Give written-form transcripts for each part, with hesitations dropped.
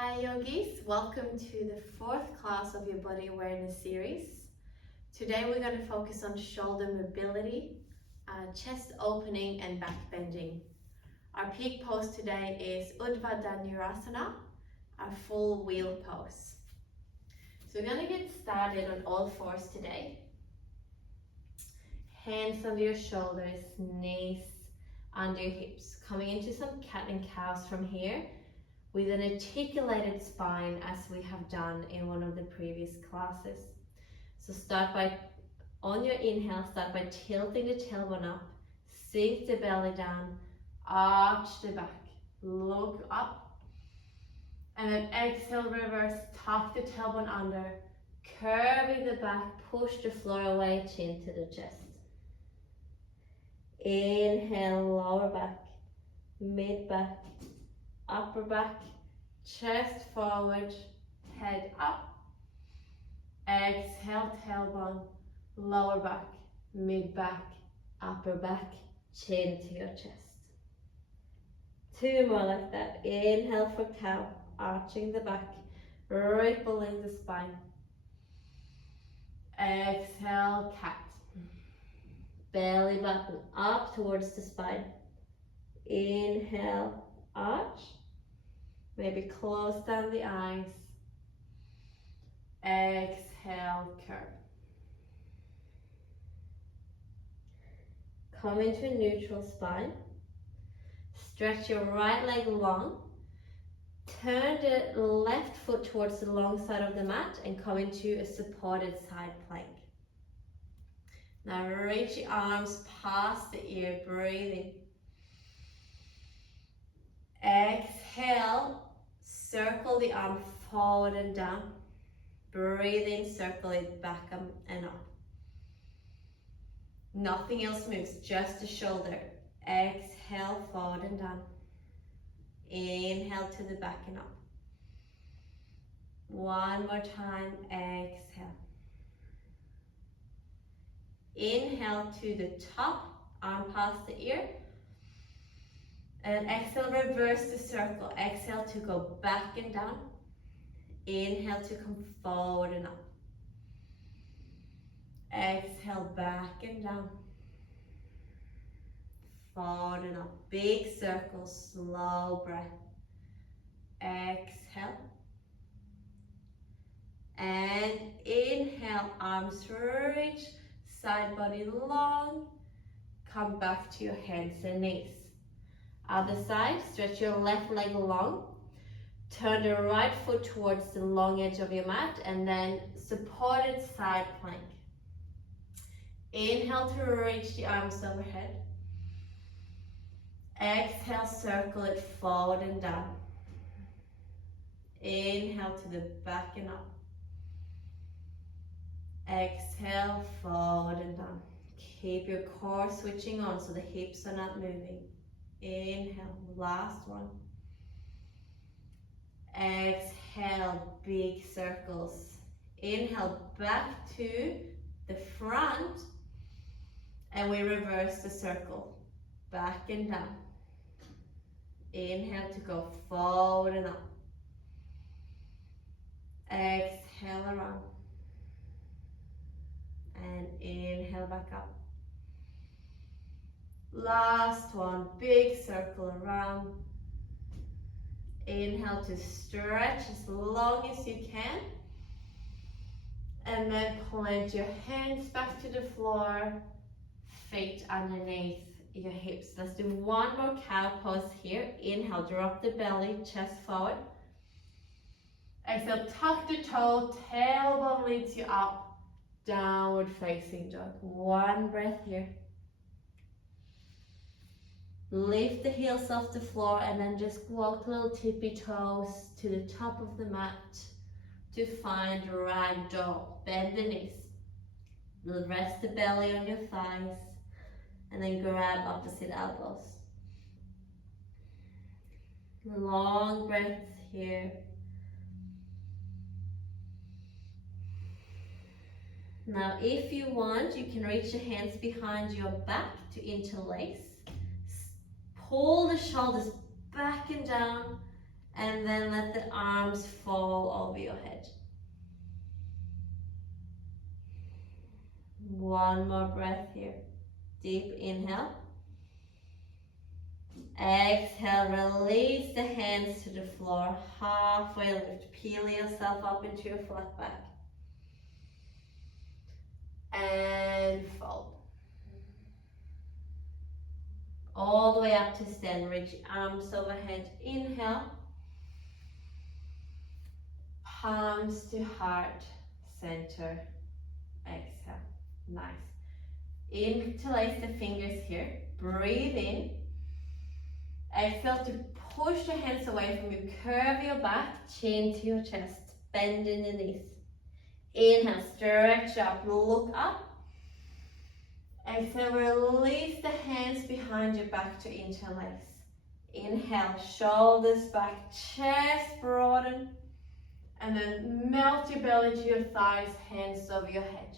Hi yogis, welcome to the fourth class of your body awareness series. Today we're going to focus on shoulder mobility, chest opening and back bending. Our peak pose today is Urdhva Dhanurasana, our full wheel pose. So we're going to get started on all fours today. Hands under your shoulders, knees under your hips, coming into some cat and cows from here, with an articulated spine as we have done in one of the previous classes. So start by, on your inhale, start by tilting the tailbone up, sink the belly down, arch the back, look up, and then exhale, reverse, tuck the tailbone under, curving the back, push the floor away, chin to the chest. Inhale, lower back, mid back, upper back, chest forward, head up. Exhale, tailbone, lower back, mid back, upper back, chin to your chest. Two more like that. Inhale for cow, arching the back, rippling the spine. Exhale, cat. Belly button up towards the spine. Inhale, arch. Maybe close down the eyes. Exhale, curve. Come into a neutral spine. Stretch your right leg long. Turn the left foot towards the long side of the mat and come into a supported side plank. Now reach your arms past the ear, breathing. Exhale, circle the arm forward and down. Breathe in, circle it back and up. Nothing else moves, just the shoulder. Exhale, forward and down. Inhale to the back and up. One more time, exhale. Inhale to the top, arm past the ear. And exhale, reverse the circle. Exhale to go back and down. Inhale to come forward and up. Exhale, back and down. Forward and up. Big circle, slow breath. Exhale. And inhale, arms reach, side body long. Come back to your hands and knees. Other side, stretch your left leg long. Turn the right foot towards the long edge of your mat and then supported side plank. Inhale to reach the arms overhead. Exhale, circle it forward and down. Inhale to the back and up. Exhale, forward and down. Keep your core switching on so the hips are not moving. Inhale, last one. Exhale, big circles. Inhale, back to the front. And we reverse the circle. Back and down. Inhale to go forward and up. Exhale around. And inhale back up. Last one, big circle around. Inhale to stretch as long as you can. And then plant your hands back to the floor, feet underneath your hips. Let's do one more cow pose here. Inhale, drop the belly, chest forward. Exhale, tuck the toe, tailbone leads you up, downward facing dog. One breath here. Lift the heels off the floor and then just walk little tippy toes to the top of the mat to find ragdoll. Bend the knees. Rest the belly on your thighs and then grab opposite elbows. Long breaths here. Now if you want, you can reach your hands behind your back to interlace. Pull the shoulders back and down And then let the arms fall over your head. One more breath here. Deep inhale. Exhale, release the hands to the floor. Halfway lift. Peel yourself up into your flat back. And fold. All the way up to stand. Reach arms overhead. Inhale. Palms to heart. Center. Exhale. Nice. Interlace the fingers here. Breathe in. Exhale to push the hands away from you. Curve your back, chin to your chest. Bend in the knees. Inhale, stretch up, look up. Exhale, release the hands behind your back to interlace. Inhale, shoulders back, chest broaden. And then melt your belly to your thighs, hands over your head.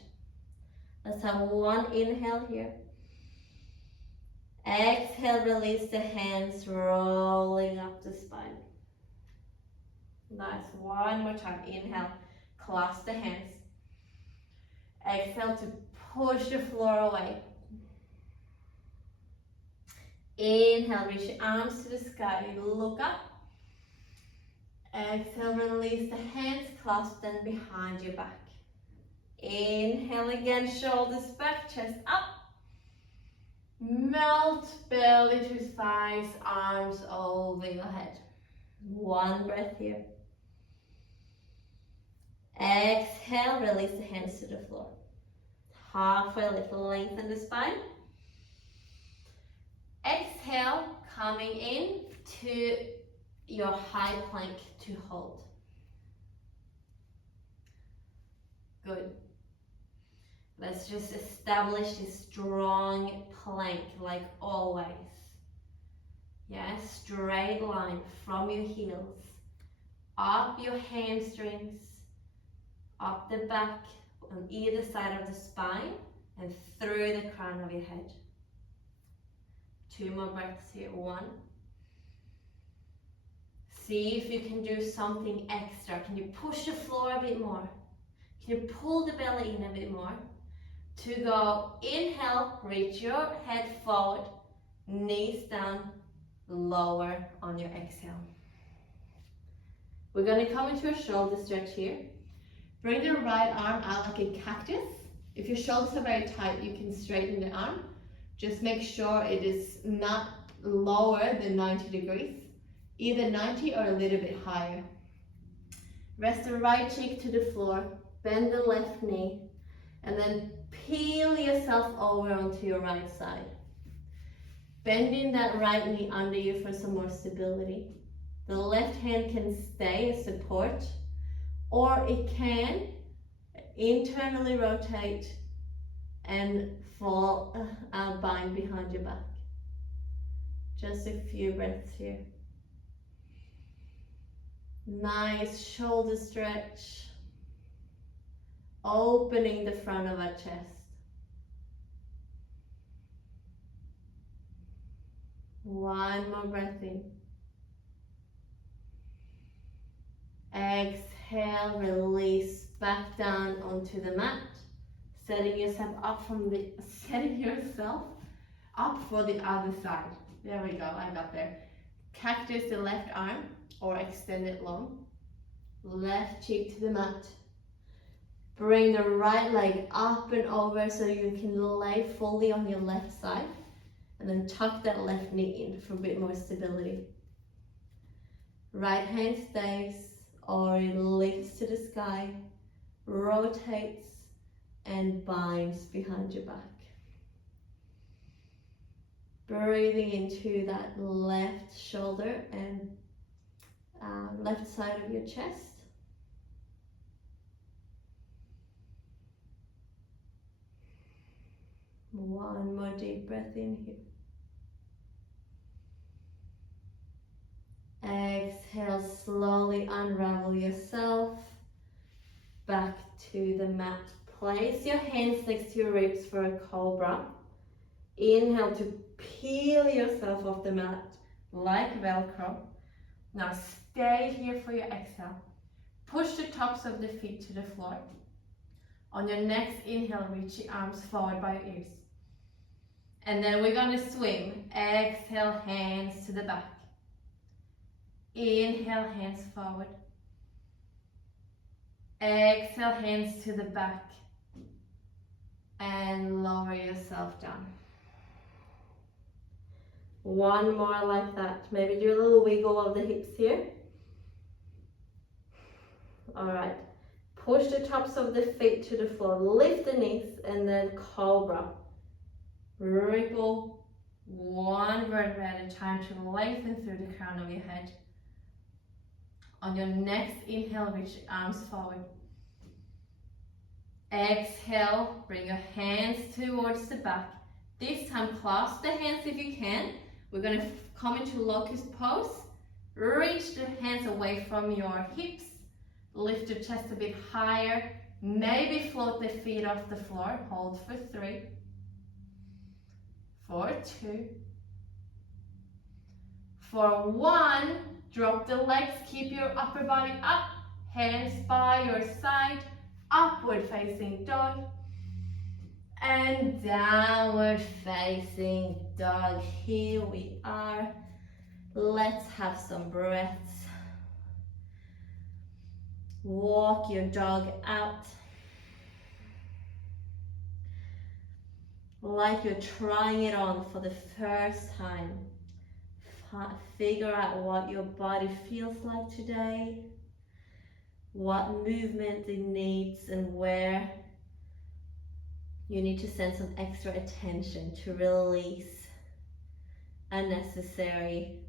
Let's have one inhale here. Exhale, release the hands, rolling up the spine. Nice, one more time. Inhale, clasp the hands. Exhale to push the floor away. Inhale, reach your arms to the sky, look up. Exhale, release the hands, clasp them behind your back. Inhale again, shoulders back, chest up. Melt belly to thighs, arms over your head. One breath here. Exhale, release the hands to the floor. Halfway lift, lengthen the spine. Exhale, coming in to your high plank to hold. Good. Let's just establish this strong plank like always. Yeah, straight line from your heels, up your hamstrings, up the back on either side of the spine and through the crown of your head. Two more breaths here. One. See if you can do something extra. Can you push the floor a bit more? Can you pull the belly in a bit more? To go, inhale, reach your head forward, knees down, lower on your exhale. We're going to come into a shoulder stretch here. Bring the right arm out like a cactus. If your shoulders are very tight, you can straighten the arm. Just make sure it is not lower than 90 degrees, either 90 or a little bit higher. Rest the right cheek to the floor, bend the left knee, and then peel yourself over onto your right side. Bending that right knee under you for some more stability. The left hand can stay as support, or it can internally rotate and fall out, bind behind your back. Just a few breaths here. Nice shoulder stretch. Opening the front of our chest. One more breath in. Exhale, release back down onto the mat. Setting yourself up for the other side. There we go, I got there. Cactus the left arm or extend it long. Left cheek to the mat. Bring the right leg up and over so you can lay fully on your left side. And then tuck that left knee in for a bit more stability. Right hand stays or it lifts to the sky, rotates and binds behind your back. Breathing into that left shoulder and left side of your chest. One more deep breath in here. Exhale, slowly unravel yourself back to the mat. Place your hands next to your ribs for a cobra. Inhale to peel yourself off the mat like Velcro. Now stay here for your exhale. Push the tops of the feet to the floor. On your next inhale, reach the arms forward by your ears. And then we're going to swim. Exhale, hands to the back. Inhale, hands forward. Exhale, hands to the back. And lower yourself down. One more like that. Maybe do a little wiggle of the hips here. Alright. Push the tops of the feet to the floor. Lift the knees and then cobra. Ripple one vertebra at a time to lengthen through the crown of your head. On your next inhale, reach your arms forward. Exhale, bring your hands towards the back. This time, clasp the hands if you can. We're going to come into locust pose. Reach the hands away from your hips. Lift your chest a bit higher. Maybe float the feet off the floor. Hold for 3, for 2, for 1. Drop the legs. Keep your upper body up. Hands by your side. Upward facing dog. And downward facing dog. Here we are. Let's have some breaths. Walk your dog out. Like you're trying it on for the first time. Figure out what your body feels like today. What movement it needs and where you need to send some extra attention to release unnecessary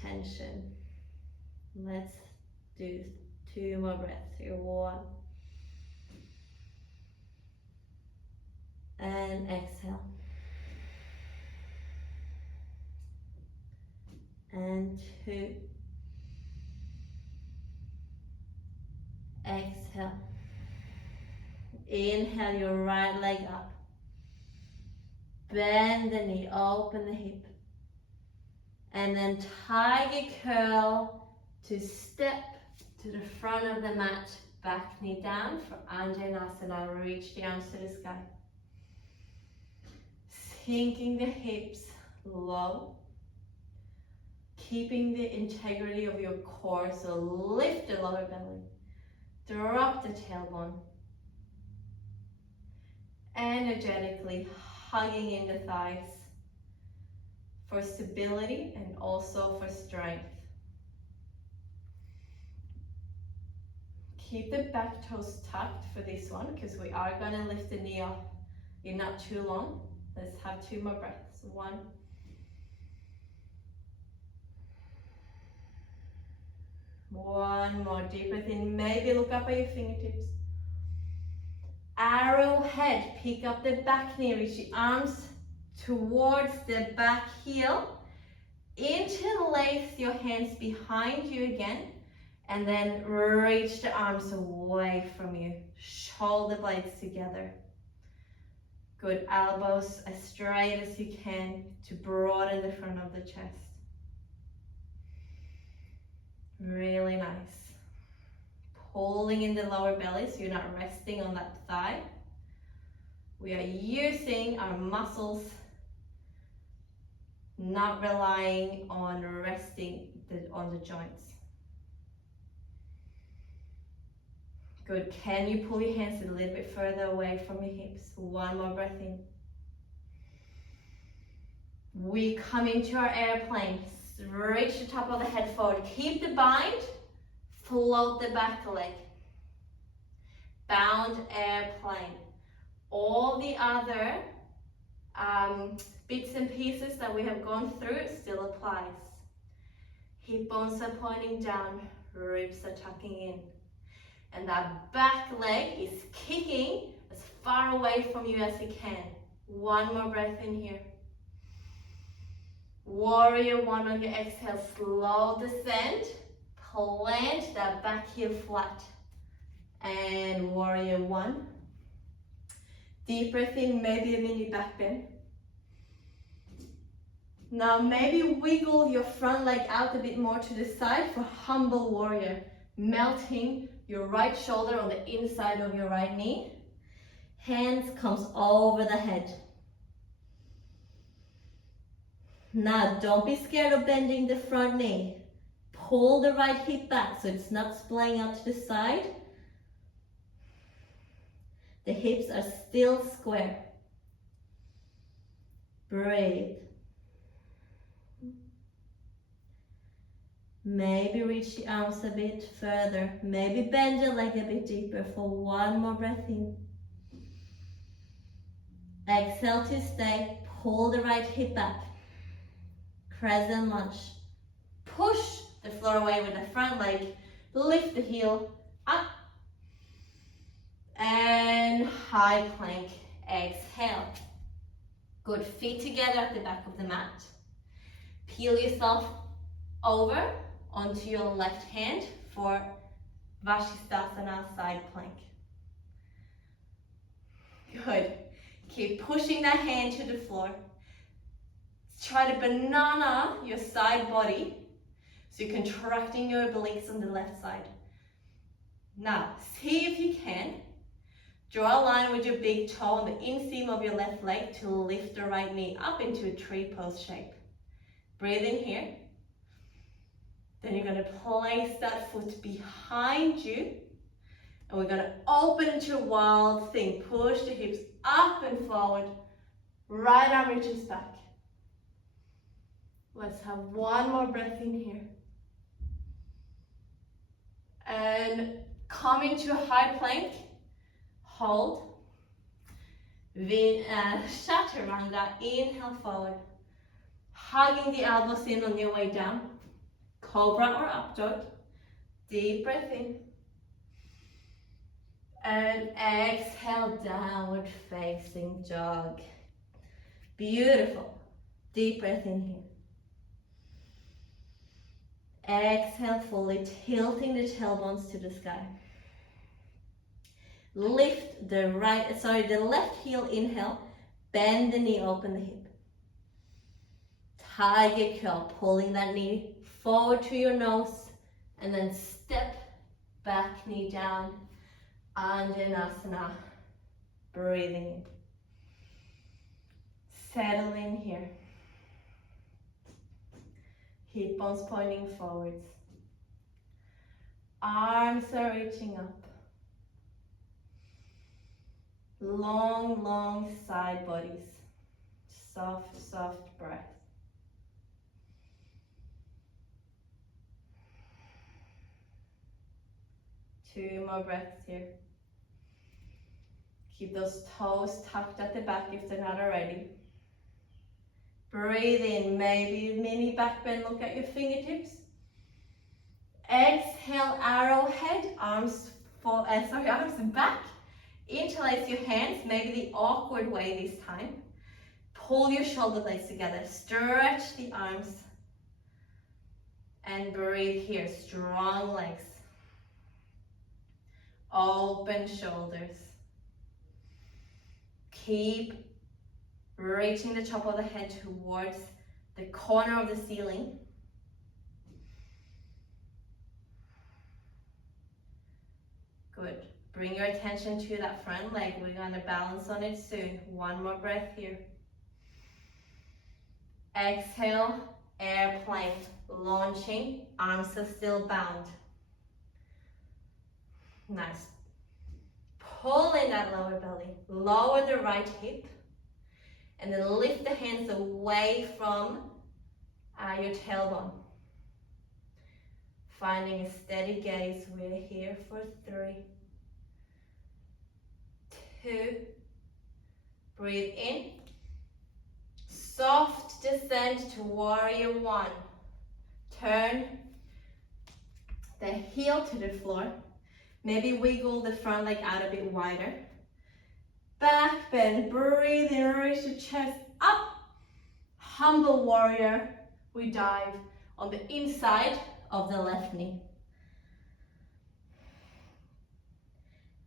tension. Let's do 2 more breaths here. 1. And exhale. And 2. Exhale. Inhale your right leg up. Bend the knee, open the hip. And then tiger curl to step to the front of the mat. Back knee down for Anjaneyasana. Reach the arms to the sky. Sinking the hips low. Keeping the integrity of your core, so lift the lower belly. Drop the tailbone. Energetically hugging in the thighs for stability and also for strength. Keep the back toes tucked for this one because we are going to lift the knee up in not too long. Let's have 2 more breaths. 1. One more deep breath in. Maybe look up at your fingertips. Arrowhead. Pick up the back knee. Reach the arms towards the back heel. Interlace your hands behind you again. And then reach the arms away from you. Shoulder blades together. Good. Elbows as straight as you can to broaden the front of the chest. Really nice. Pulling in the lower belly so you're not resting on that thigh. We are using our muscles, not relying on resting on the joints. Good. Can you pull your hands a little bit further away from your hips? 1 more breath in. We come into our airplane. Reach the top of the head forward. Keep the bind. Float the back leg. Bound airplane. All the other bits and pieces that we have gone through still applies. Hip bones are pointing down. Ribs are tucking in. And that back leg is kicking as far away from you as it can. 1 more breath in here. Warrior 1 on your exhale, slow descend, plant that back heel flat. And warrior 1. Deep breath in, maybe a mini back bend. Now maybe wiggle your front leg out a bit more to the side for humble warrior. Melting your right shoulder on the inside of your right knee. Hands comes over the head. Now don't be scared of bending the front knee. Pull the right hip back so it's not splaying out to the side. The hips are still square. Breathe. Maybe reach the arms a bit further. Maybe bend your leg a bit deeper for one more breath in. Exhale to stay. Pull the right hip back. Crescent lunge. Push the floor away with the front leg. Lift the heel up. And high plank. Exhale. Good. Feet together at the back of the mat. Peel yourself over onto your left hand for Vashisthasana side plank. Good. Keep pushing that hand to the floor. Try to banana your side body so you're contracting your obliques on the left side. Now, see if you can draw a line with your big toe on the inseam of your left leg to lift the right knee up into a tree pose shape. Breathe in here. Then you're going to place that foot behind you. And we're going to open into a wild thing. Push the hips up and forward. Right arm reaches back. Let's have one more breath in here. And come into a high plank. Hold. Chaturanga. Inhale forward. Hugging the elbows in on your way down. Cobra or up dog. Deep breath in. And exhale, downward facing dog. Beautiful. Deep breath in here. Exhale fully, tilting the tailbones to the sky. Lift the left heel, inhale. Bend the knee, open the hip. Tiger curl, pulling that knee forward to your nose, and then step back, knee down, Anjanasana, breathing in. Settle in here. Hip bones pointing forwards. Arms are reaching up. Long, long side bodies. Soft, soft breath. Two more breaths here. Keep those toes tucked at the back if they're not already. Breathe in, maybe mini back bend, look at your fingertips. Exhale, arrowhead, arms back. Interlace your hands, maybe the awkward way this time. Pull your shoulder blades together, stretch the arms. And breathe here, strong legs. Open shoulders. Keep reaching the top of the head towards the corner of the ceiling. Good. Bring your attention to that front leg. We're going to balance on it soon. One more breath here. Exhale, airplane, launching. Arms are still bound. Nice. Pull in that lower belly. Lower the right hip. And then lift the hands away from your tailbone. Finding a steady gaze. We're here for 3, 2. Breathe in. Soft descent to warrior 1. Turn the heel to the floor. Maybe wiggle the front leg out a bit wider. Back bend, breathe in, raise your chest up. Humble warrior. We dive on the inside of the left knee.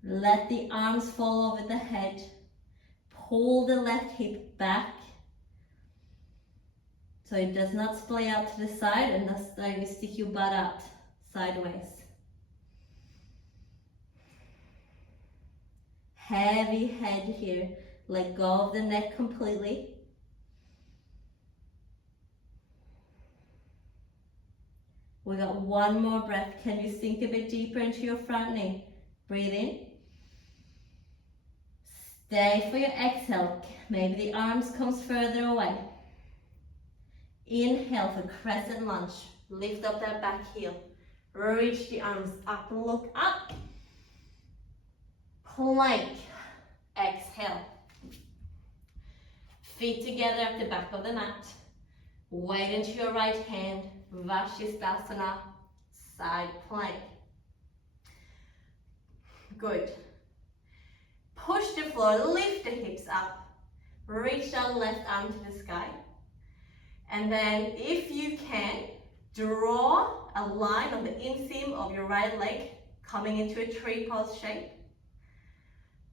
Let the arms fall over the head. Pull the left hip back. so it does not splay out to the side and thus you stick your butt out sideways. Heavy head here. Let go of the neck completely. We got one more breath. Can you sink a bit deeper into your front knee? Breathe in. Stay for your exhale. Maybe the arms comes further away. Inhale for crescent lunge. Lift up that back heel. Reach the arms up, look up. Plank. Exhale. Feet together at the back of the mat. Weight into your right hand. Vinyasa, side plank. Good. Push the floor, lift the hips up. Reach down left arm to the sky. And then if you can, draw a line on the inseam of your right leg, coming into a tree pose shape.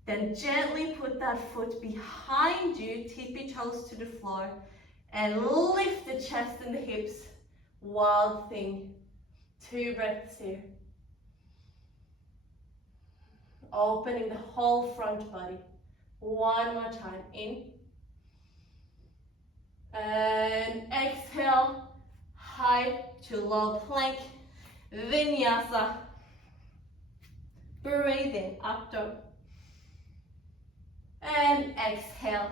Then gently put that foot behind you, tippy toes to the floor, and lift the chest and the hips. Wild thing. 2 breaths here. Opening the whole front body. One more time. In. And exhale. High to low plank. Vinyasa. Breathe in. Up dog. And exhale.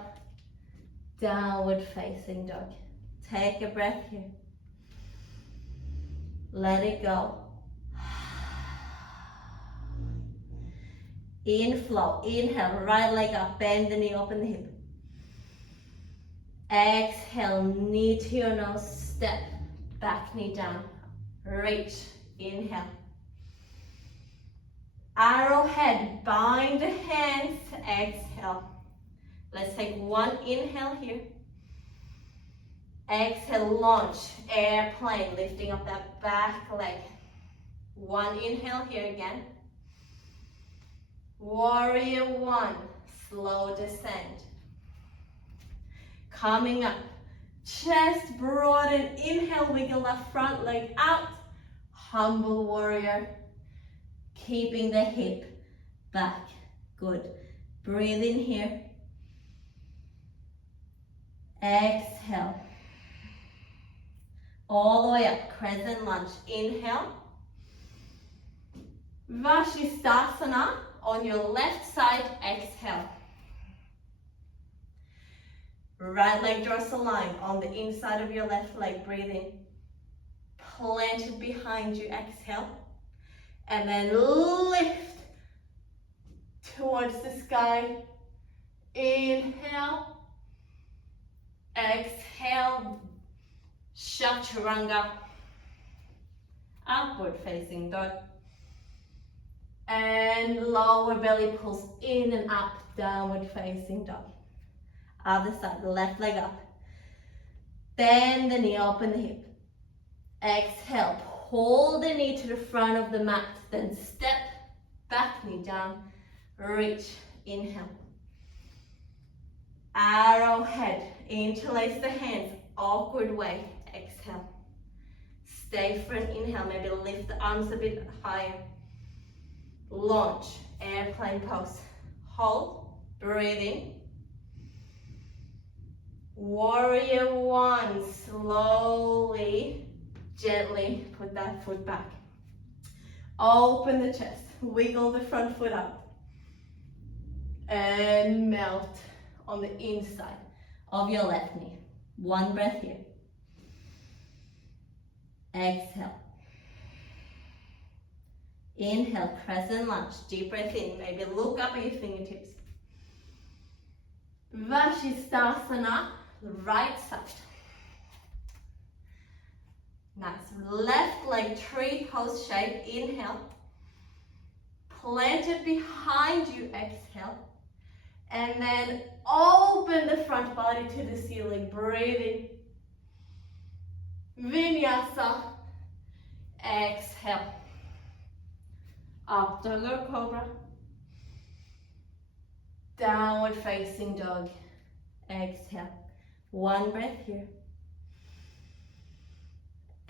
Downward facing dog. Take a breath here. Let it go. Inflow. Inhale. Right leg up. Bend the knee. Open the hip. Exhale. Knee to your nose. Step. Back knee down. Reach. Inhale. Arrowhead. Bind the hands. Exhale. Let's take one inhale here. Exhale, launch, airplane, lifting up that back leg. One inhale here again. Warrior one, slow descend. Coming up, chest broaden, inhale, wiggle that front leg out. Humble warrior, keeping the hip back. Good. Breathe in here. Exhale. All the way up, crescent lunge. Inhale. Vinyasa on your left side. Exhale. Right leg draws a line on the inside of your left leg. Breathe in. Plant it behind you. Exhale. And then lift towards the sky. Inhale. Exhale. Chaturanga. Upward facing dog. And lower belly pulls in and up, downward facing dog. Other side, the left leg up. Bend the knee, open the hip. Exhale, pull the knee to the front of the mat, then step, back knee down, reach, inhale. Arrowhead, interlace the hands, awkward way. Exhale. Stay for an inhale, maybe lift the arms a bit higher. Launch, airplane pose. Hold, breathe in. Warrior one, slowly, gently put that foot back. Open the chest, wiggle the front foot up. And melt on the inside of your left knee. One breath here. Exhale. Inhale, crescent lunge. Deep breath in. Maybe look up at your fingertips. Vinyasa, right side. Nice. Left leg tree pose shape. Inhale. Plant it behind you. Exhale. And then open the front body to the ceiling. Breathe in. Vinyasa. Exhale. Up dog or cobra. Downward facing dog. Exhale. One breath here.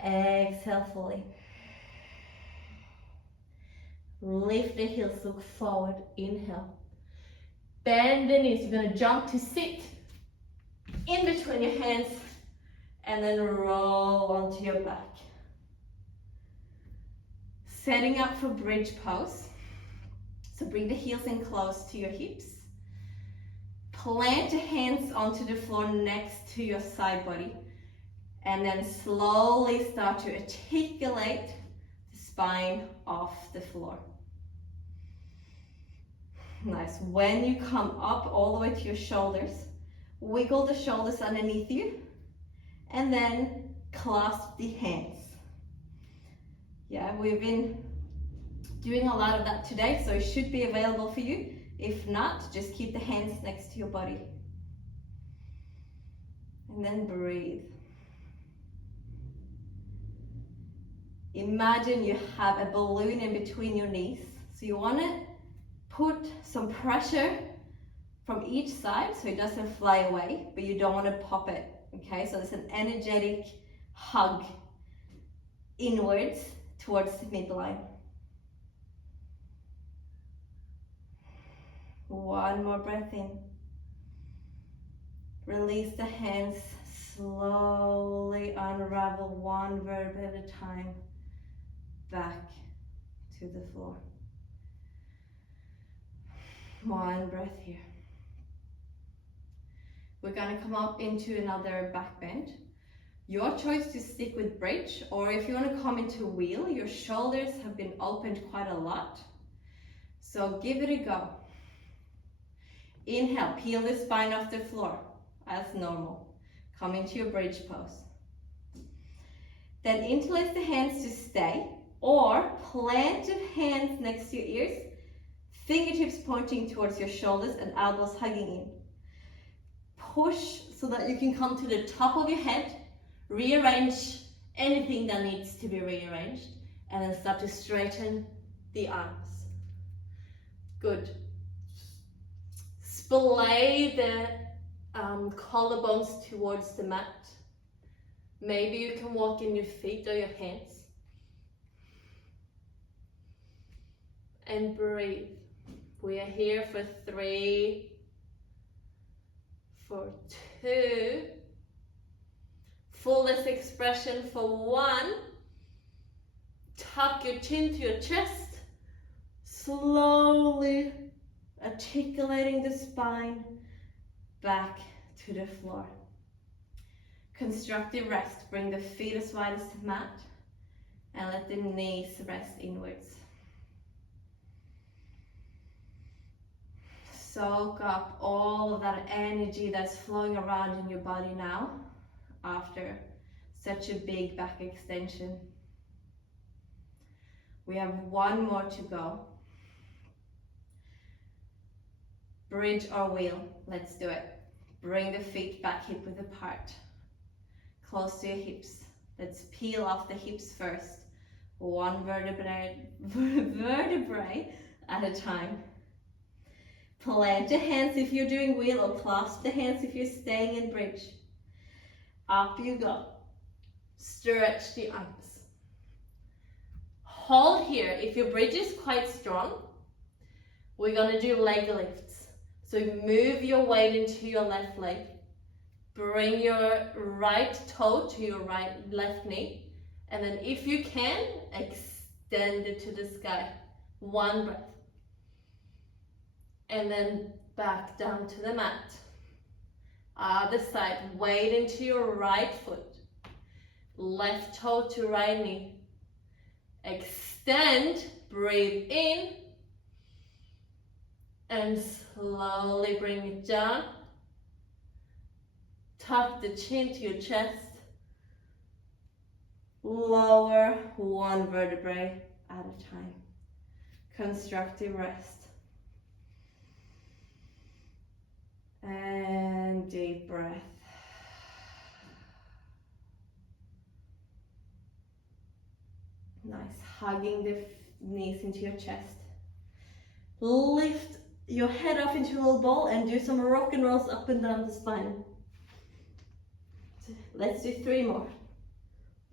Exhale fully. Lift the heels, look forward, inhale. Bend the knees, you're gonna jump to sit in between your hands and then roll onto your back. Setting up for bridge pose. So bring the heels in close to your hips. Plant your hands onto the floor next to your side body. And then slowly start to articulate the spine off the floor. Nice. When you come up all the way to your shoulders, wiggle the shoulders underneath you and then clasp the hands. Yeah, we've been doing a lot of that today, so it should be available for you. If not, just keep the hands next to your body. And then breathe. Imagine you have a balloon in between your knees. So you want to put some pressure from each side so it doesn't fly away, but you don't want to pop it. Okay, so it's an energetic hug inwards towards the midline. One more breath in. Release the hands, slowly unravel one vertebra at a time back to the floor. One breath here. We're going to come up into another back bend. Your choice to stick with bridge, or if you want to come into wheel, your shoulders have been opened quite a lot. So give it a go. Inhale, peel the spine off the floor as normal. Come into your bridge pose. Then interlace the hands to stay, or plant your hands next to your ears, fingertips pointing towards your shoulders and elbows hugging in. Push so that you can come to the top of your head, rearrange anything that needs to be rearranged, and then start to straighten the arms. Good. Splay the collarbones towards the mat. Maybe you can walk in your feet or your hands. And breathe. We are here for 3, for 2, fullest expression for 1. Tuck your chin to your chest, slowly articulating the spine back to the floor. Constructive rest. Bring the feet as wide as the mat and let the knees rest inwards. Soak up all of that energy that's flowing around in your body now after such a big back extension. We have one more to go. Bridge or wheel, let's do it. Bring the feet back hip width apart, close to your hips. Let's peel off the hips first, one vertebrae at a time. Plant your hands if you're doing wheel, or clasp the hands if you're staying in bridge. Up you go. Stretch the arms. Hold here. If your bridge is quite strong, we're going to do leg lifts. So move your weight into your left leg. Bring your right toe to your left knee. And then if you can, extend it to the sky. One breath. And then back down to the mat. Other side, weight into your right foot. Left toe to right knee. Extend, breathe in. And slowly bring it down. Tuck the chin to your chest. Lower one vertebrae at a time. Constructive rest. And deep breath. Nice. Hugging the knees into your chest. Lift your head up into a little ball and do some rock and rolls up and down the spine. Let's do 3 more.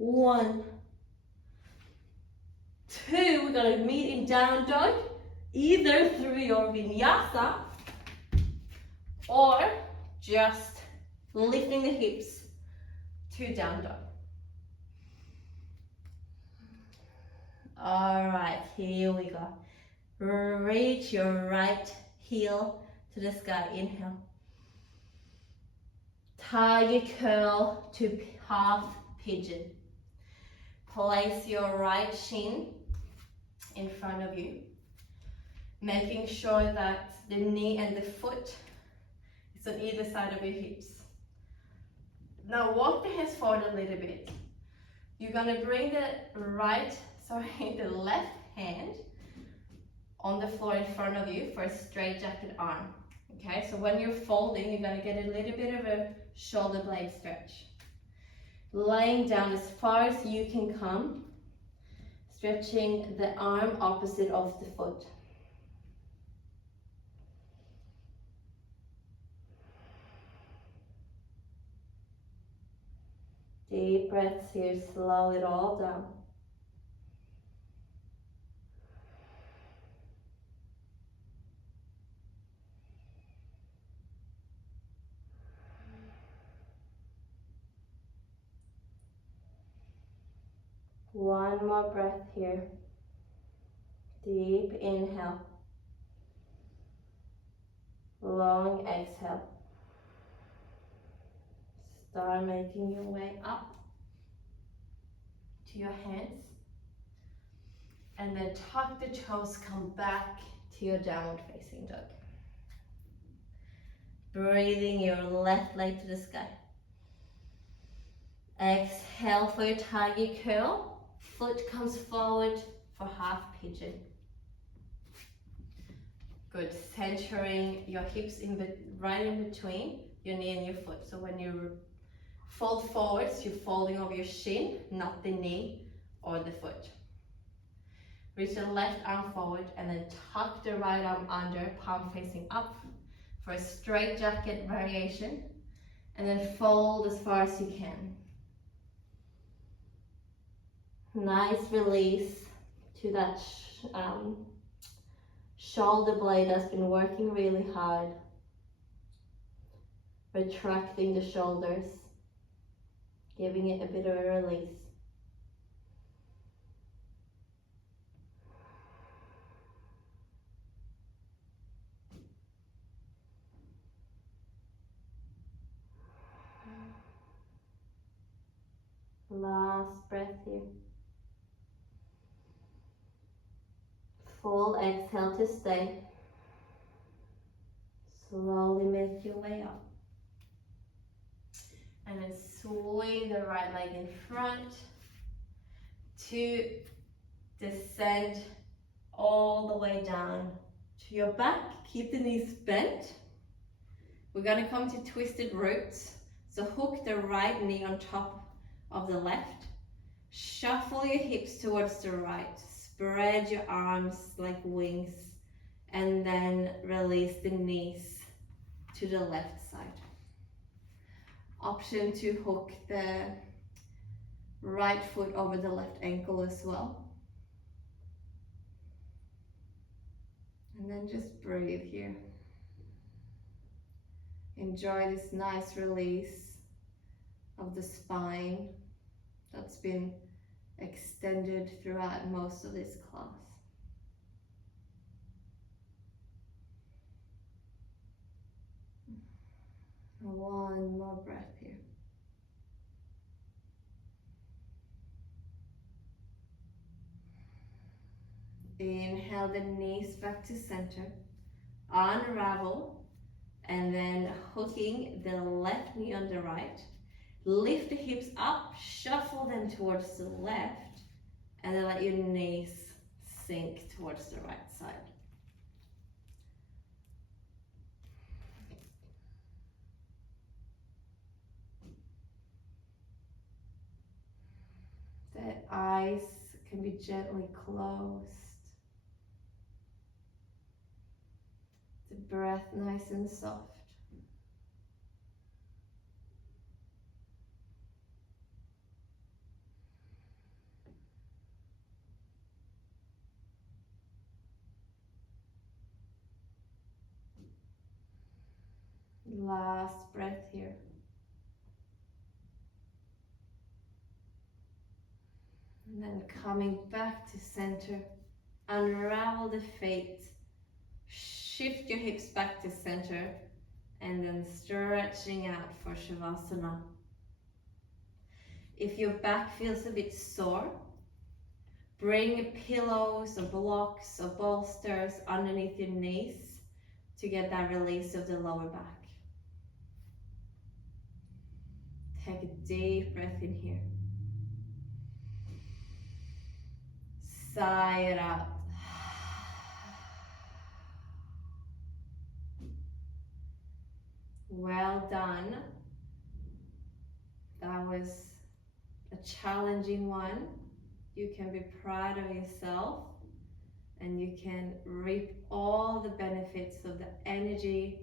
1, 2. We're going to meet in down dog, either through your vinyasa or just lifting the hips to down dog. All right, here we go. Reach your right heel to the sky. Inhale. Tiger curl to half pigeon. Place your right shin in front of you, making sure that the knee and the foot is on either side of your hips. Now walk the hands forward a little bit. You're gonna bring the left hand on the floor in front of you for a straight jacket arm. Okay, so when you're folding, you're gonna get a little bit of a shoulder blade stretch. Laying down as far as you can come, stretching the arm opposite of the foot. Deep breaths here, slow it all down. One more breath here. Deep inhale. Long exhale. Start making your way up to your hands. And then tuck the toes, come back to your downward facing dog. Breathing your left leg to the sky. Exhale for your tiger curl. Foot comes forward for half pigeon. Good, centering your hips right in between your knee and your foot. So when you fold forwards, you're folding over your shin, not the knee or the foot. Reach the left arm forward and then tuck the right arm under, palm facing up for a straight jacket variation. And then fold as far as you can. Nice release to that shoulder blade that's been working really hard. Retracting the shoulders, giving it a bit of a release. Last breath here. Full exhale to stay. Slowly make your way up. And then swing the right leg in front to descend all the way down to your back. Keep the knees bent. We're going to come to twisted roots. So hook the right knee on top of the left. Shuffle your hips towards the right. Spread your arms like wings. And then release the knees to the left side. Option to hook the right foot over the left ankle as well. And then just breathe here. Enjoy this nice release of the spine that's been extended throughout most of this class. One more breath here. Inhale the knees back to center. Unravel and then hooking the left knee on the right. Lift the hips up, shuffle them towards the left, and then let your knees sink towards the right side. The eyes can be gently closed. The breath nice and soft. Last breath here. And then coming back to center, unravel the feet, shift your hips back to center, and then stretching out for Shavasana. If your back feels a bit sore, bring pillows or blocks or bolsters underneath your knees to get that release of the lower back. Take a deep breath in here. Sigh it out. Well done. That was a challenging one. You can be proud of yourself and you can reap all the benefits of the energy,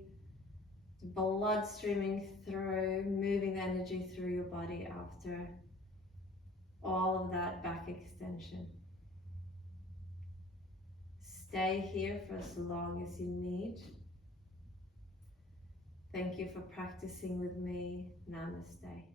the blood streaming through, moving the energy through your body after all of that back extension. Stay here for as long as you need. Thank you for practicing with me. Namaste.